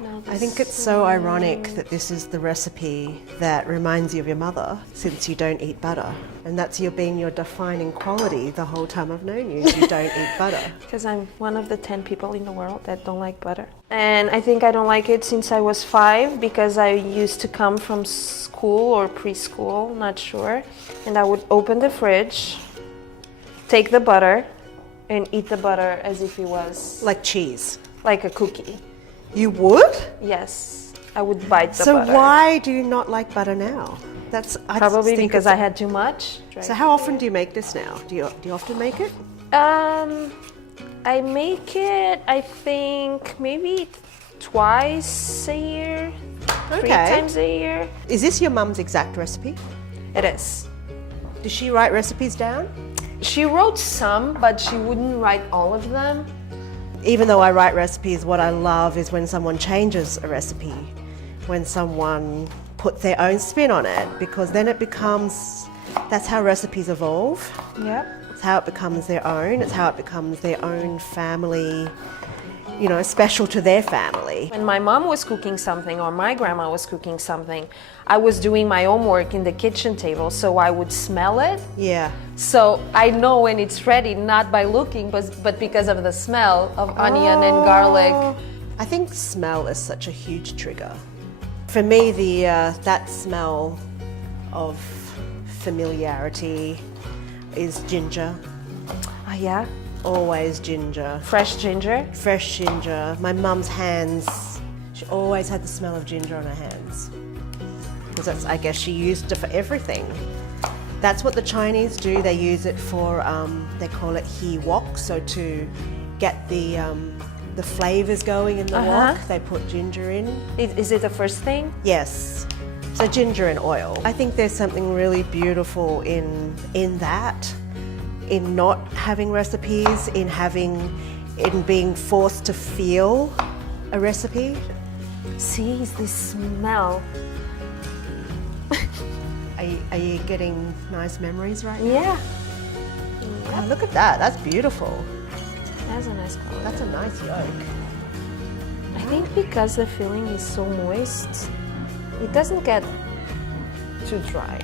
Now I think it's so ironic that this is the recipe that reminds you of your mother, since you don't eat butter. And that's been your defining quality the whole time I've known you. You don't eat butter. Because I'm one of the 10 people in the world that don't like butter. And I think I don't like it since I was 5 because I used to come from school or preschool, not sure. And I would open the fridge, take the butter, and eat the butter as if it was... Like cheese. Like a cookie. You would? Yes, I would bite the butter. So why do you not like butter now? Probably because I had too much. So how often do you make this now? Do you often make it? I make it, I think, maybe twice a year, 3 times a year. Is this your mum's exact recipe? It is. Does she write recipes down? She wrote some, but she wouldn't write all of them. Even though I write recipes, what I love is when someone changes a recipe, when someone puts their own spin on it, because then it becomes, that's how recipes evolve. Yep. It's how it becomes their own. It's how it becomes their own family, you know, special to their family. When my mom was cooking something or my grandma was cooking something, I was doing my own work in the kitchen table, so I would smell it. Yeah. So I know when it's ready, not by looking, but because of the smell of onion and garlic. I think smell is such a huge trigger. For me, that smell of familiarity is ginger. Oh yeah? Always ginger. Fresh ginger? Fresh ginger. My mum's hands, she always had the smell of ginger on her hands. Because I guess she used it for everything. That's what the Chinese do. They use it for, they call it he wok, so to get the flavors going in the wok, they put ginger in. Is it the first thing? Yes. So ginger and oil. I think there's something really beautiful in that. In not having recipes, in being forced to feel a recipe. See, it's this smell. Are you getting nice memories right now? Yeah. Oh, look at that, that's beautiful. That's a nice color. That's a nice yolk. I think because the filling is so moist, it doesn't get too dry.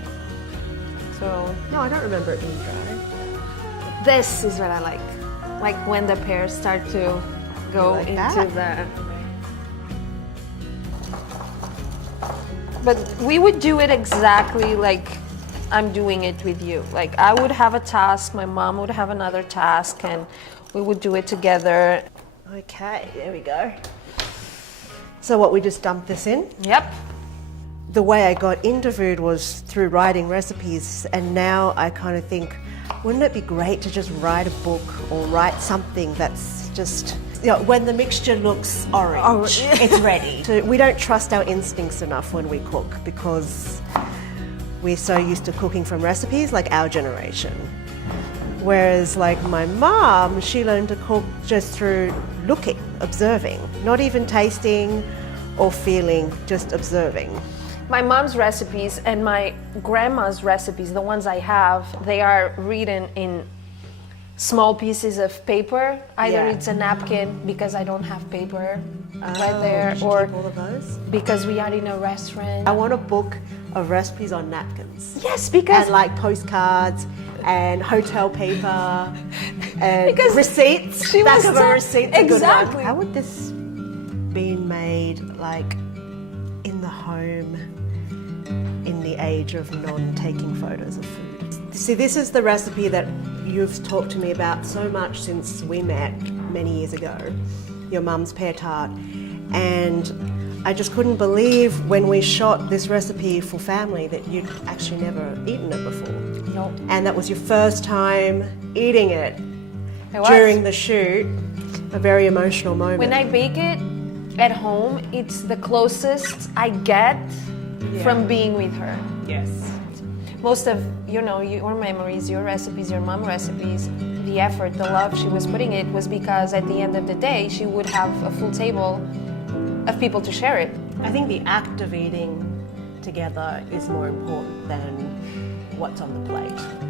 So No, I don't remember it being dry. this is what I like when the pears start to go Like into that? But we would do it exactly like I'm doing it with you. Like I would have a task, my mom would have another task, and we would do it together. Okay, there we go. So what, we just dumped this in? Yep. The way I got into food was through writing recipes, and now I kind of think, wouldn't it be great to just write a book or write something that's just, you know, when the mixture looks orange, it's ready. So we don't trust our instincts enough when we cook because we're so used to cooking from recipes, like our generation. Whereas like my mom, she learned to cook just through looking, observing, not even tasting or feeling, just observing. My mom's recipes and my grandma's recipes, the ones I have, they are written in small pieces of paper. Either it's a napkin because I don't have paper right there, or all of those? because we are in a restaurant. I want a book of recipes on napkins. Yes, because And like postcards and hotel paper and Because receipts. she Back was of so- a receipt's a good exactly. one. How would this be made like in the home in the age of non-taking photos of food? See, this is the recipe that you've talked to me about so much since we met many years ago, your mum's Pear Tart. And I just couldn't believe when we shot this recipe for family that you'd actually never eaten it before. No. And that was your first time eating it It was. during the shoot, a very emotional moment. When I bake it at home, it's the closest I get from being with her. Yes. Most of, you know, your memories, your recipes, your mom recipes, the effort, the love she was putting it was because at the end of the day, she would have a full table of people to share it. I think the act of eating together is more important than what's on the plate.